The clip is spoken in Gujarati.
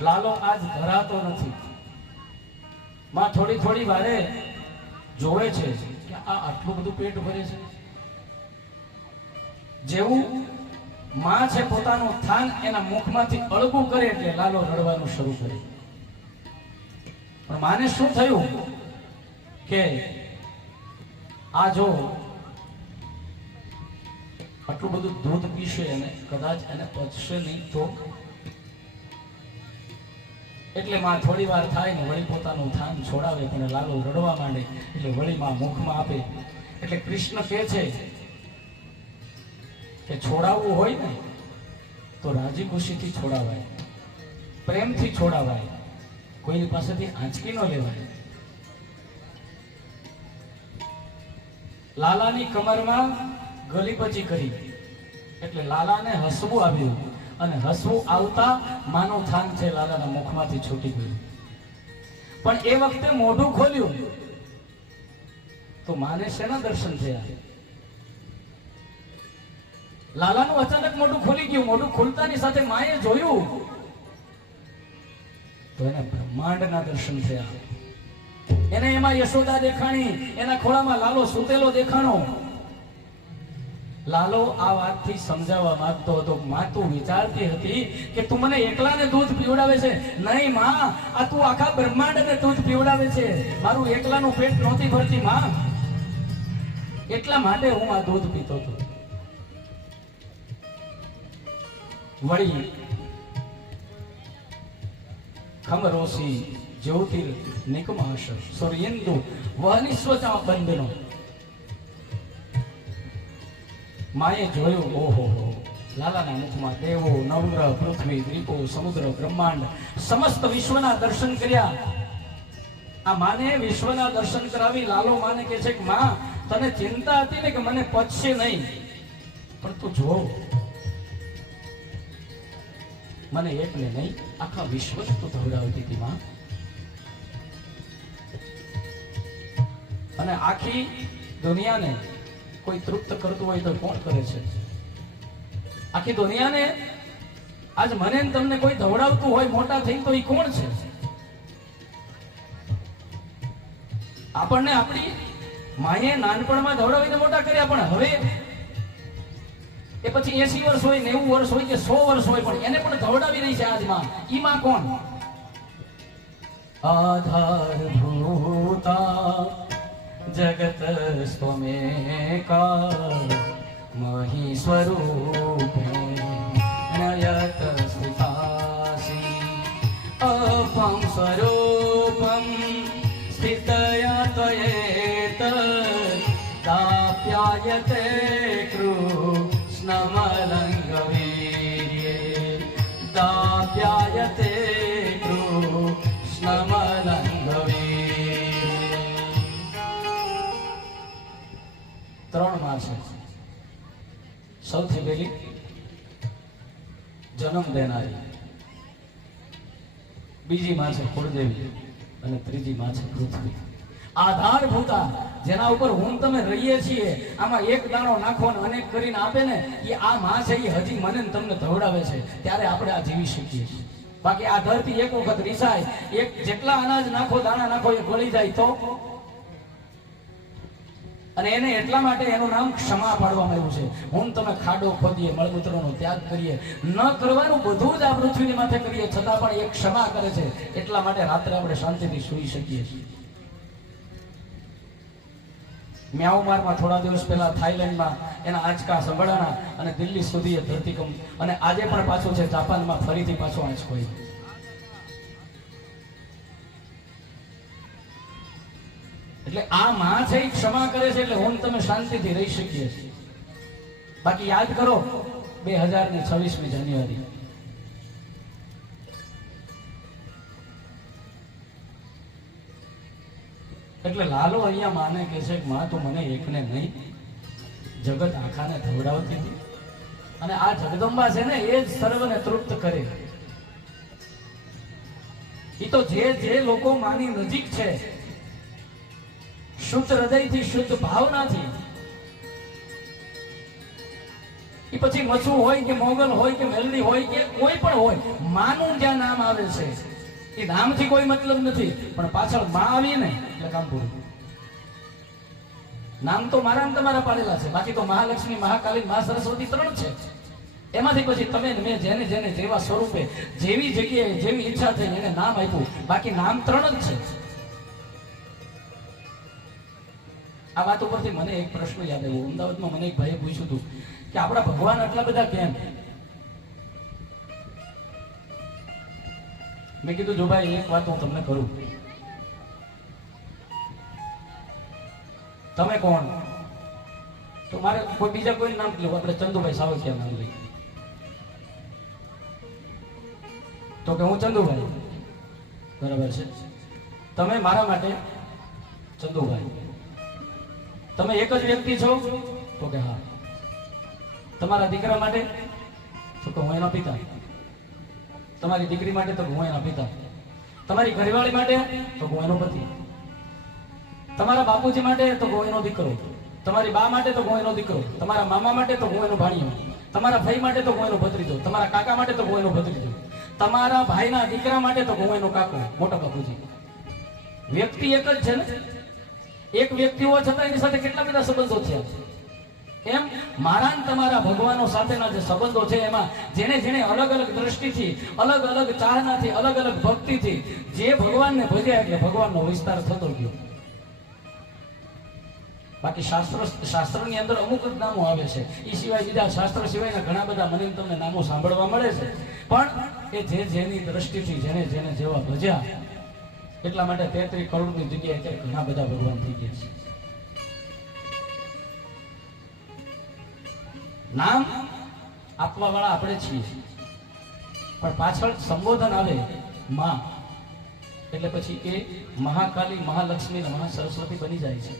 લાલો આજ ધરાતો નથી. માં થોડી થોડી વારે જોવે છે કે આ આટલું બધું પેટ ભરે છે. જેવું માં છે પોતાનું થાન એના મુખમાંથી અળગું કરે એટલે લાલો રડવાનું શરૂ કરે. પણ માને શું થયું કે આ જો આટલું બધું દૂધ પીશે અને કદાચ એને પચશે નહીં તો, એટલે માં થોડી વાર થાય ને વળી પોતાનું થાન છોડાવે પણ લાલો રડવા માંડે એટલે વળી માં મુખમાં આપે. એટલે કૃષ્ણ કહે છે કે છોડાવવું હોય ને તો રાજી ખુશીથી છોડાવાય, પ્રેમથી છોડાવાય, કોઈની પાસેથી આંચકી ન લેવાય. લાલાની કમરમાં ગલીપચી કરી એટલે લાલાને હસવું આવ્યું અને હસવું આવતા માનું થાન છે લાલાના મુખમાંથી છૂટી ગયું. પણ એ વખતે મોઢું ખોલ્યું તો માને શેના દર્શન થયા? લાલાનું અચાનક મોઢું ખોલી ગયું. મોઢું ખોલતાની સાથે માએ જોયું તો એને બ્રહ્માંડના દર્શન થયા. એને એમાં યશોદા દેખાણી, એના ખોળામાં લાલો સૂતેલો દેખાણો. લાલો આ વાતથી સમજાવવા માંગતો હતો. માં તું વિચારતી હતી કે તું મને એકલાને દૂધ પીવડાવે છે? નહીં માં, આ તું આખા બ્રહ્માંડને દૂધ પીવડાવે છે. મારું એકલાનું પેટ નહોતી ભરતી માં, એટલા માટે હું આ દૂધ પીતો હતો. વળી ખમરોસી જ્યોતિર નિકમાશ સૂર્યેન્દુ વહનિસ્વચા બંધનો. માએ જોયું, ઓહો લાલાના મુખમાં દેવો, નવગ્રહ, પૃથ્વી, દ્વીપો, સમુદ્ર, બ્રહ્માંડ સમસ્ત વિશ્વના દર્શન કર્યા. આ માને વિશ્વના દર્શન કરાવી લાલો માને કહે છે કે માં તને ચિંતા હતી ને કે મને પચશે નહીં, પણ તું જો મને એકને નહીં આખા વિશ્વ તું ધવડાવતી હતી માં. અને આખી દુનિયાને કોઈ તૃપ્ત કરતું હોય તો કોણ કરે છે? આખી દુનિયાને આજ મને તમને કોઈ ધવડાવતું હોય મોટા થઈ તો એ કોણ છે? આપણને આપણી માએ નાનપણમાં ધવડાવીને મોટા કર્યા, પણ હવે એ પછી 80 વર્ષ હોય, 90 વર્ષ હોય કે 100 વર્ષ હોય, પણ એને પણ ધવડાવી રહી છે આજમાં. ઈ માં કોણ? આધારભૂતા જગત સ્વમેકા મહી સ્વરૂપેણયત સ્થિતાસી અપમ સ્વરૂપમ સ્થિતયા ત્વયેત દાપ્યાયતે કૃષ્ણમલંગવીર્યે દાપ્યાયતે કૃષ્ણમલંગવીર્યે. ત્રણ માં છે. સૌથી પહેલી જન્મ દેનારી, બીજી માં છે કુળદેવી અને ત્રીજી માં છે પૃથ્વી. આધારભૂતા, જેના ઉપર હું તમે રહીએ છીએ, આમાં એક દાણો નાખો ને અનેક કરીને આપે ને, એ આ માં છે. એ હજી મને તમને ધવડાવે છે ત્યારે આપણે આ જીવી શકીએ છીએ. બાકી આ ધરતી એક વખત રીસાય, એક જેટલા અનાજ નાખો, દાણા નાખો, એ ગળી જાય તો. અને એને એટલા માટે એનું નામ ક્ષમા પાડવામાં આવ્યું છે. હું તમે ખાડો ખોદીએ, મળમૂત્રનો ત્યાગ કરીએ, ન કરવાનું બધું જ આ પૃથ્વીની માથે કરીએ, છતાં પણ એ ક્ષમા કરે છે. એટલા માટે રાત્રે આપણે શાંતિથી સૂઈ શકીએ છીએ. મ્યાઉમારમાં થોડા દિવસ પહેલા થાઈલેન્ડમાં એના આંચકા સંભળાણા અને દિલ્હી સુધી ધરતીકંપ, અને આજે પણ પાછું છે જાપાનમાં ફરીથી પાછો આંચકો. એટલે આ માં છે એ ક્ષમા કરે છે, એટલે હું તમે શાંતિથી રહી શકીએ છીએ. બાકી યાદ કરો 2026મી જાન્યુઆરી, એટલે લાલો અહીંયા માને કહે છે કે માં તો મને એકને નહીં જગત આખાને ધવડાવતી હતી, અને આ જગદંબા છે ને એ જ સર્વને તૃપ્ત કરે. એ તો જે લોકો માની નજીક છે, શુદ્ધ હૃદયથી, શુદ્ધ ભાવનાથી, એ એ પછી મચુ હોય કે મોગલ હોય કે મેલડી હોય કે કોઈ પણ હોય, માનું જ્યાં નામ આવે છે એ નામથી કોઈ મતલબ નથી, પણ પાછળ માં આવી ને એટલે કામ પૂરું. નામ તો મારા ને તમારા પાડેલા છે, બાકી તો મહાલક્ષ્મી, મહાકાલી, મહા સરસ્વતી 3 છે. એમાંથી પછી તમે મેં જેને જેને જેવા સ્વરૂપે જેવી જગ્યાએ જેવી ઈચ્છા થઈ એને નામ આપ્યું, બાકી નામ 3 જ છે. આ વાત ઉપરથી મને એક પ્રશ્ન યાદ આવ્યો. અમદાવાદમાં મને એક ભાઈએ પૂછ્યું હતું કે આપણા ભગવાન આટલા બધા કેમ? મેં કીધું જો ભાઈ એક વાત હું તમને કરું, તમે કોણ? તો મારે કોઈ બીજા કોઈ નામ લેવું, આપણે ચંદુભાઈ સાવકિયા નામ લઈએ. તો કે હું ચંદુભાઈ, બરાબર છે. તમે મારા માટે ચંદુભાઈ. તમે એક જ વ્યક્તિ છો? તો કે હા. તમારા દીકરા માટે? તો કે હું એનો પિતા. તમારી દીકરી માટે? તો હું એના પિતા. તમારી ઘરવાળી માટે? તો હું એનો પતિ. તમારા બાપુજી માટે? તો હું એનો દીકરો. તમારી બા માટે? તો હું એનો દીકરો. તમારા મામા માટે? તો હું એનો ભાણિયો. તમારા ભાઈ માટે? તો હું એનો ભત્રીજો. તમારા કાકા માટે? તો હું એનો ભત્રીજો. તમારા ભાઈના દીકરા માટે? તો હું એનો કાકો, મોટા બાપુજી. વ્યક્તિ એક જ છે ને? એક વ્યક્તિ હોવા છતાં એની સાથે કેટલા બધા સંબંધો છે. એમ મારા ને તમારા ભગવાનો સાથેના જે સંબંધો છે એમાં જેને જેને અલગ અલગ દ્રષ્ટિથી, અલગ અલગ ચાહનાથી, અલગ અલગ ભક્તિથી જે ભગવાનને ભજ્યા એટલે ભગવાનનો વિસ્તાર થતો ગયો. બાકી શાસ્ત્રની અંદર અમુક જ નામો આવે છે, એ સિવાય બીજા શાસ્ત્ર સિવાયના ઘણા બધા મને તમને નામો સાંભળવા મળે છે. પણ એ જે જેની દ્રષ્ટિથી જેને જેને જેવા ભજ્યા એટલા માટે 33 કરોડની જગ્યાએ અત્યારે ઘણા બધા ભગવાન થઈ ગયા છે. નામ આપવા વાળા આપણે છીએ, પણ પાછળ સંબોધન આવે માં એટલે પછી એ મહાકાલી, મહાલક્ષ્મી અને મહા સરસ્વતી બની જાય છે.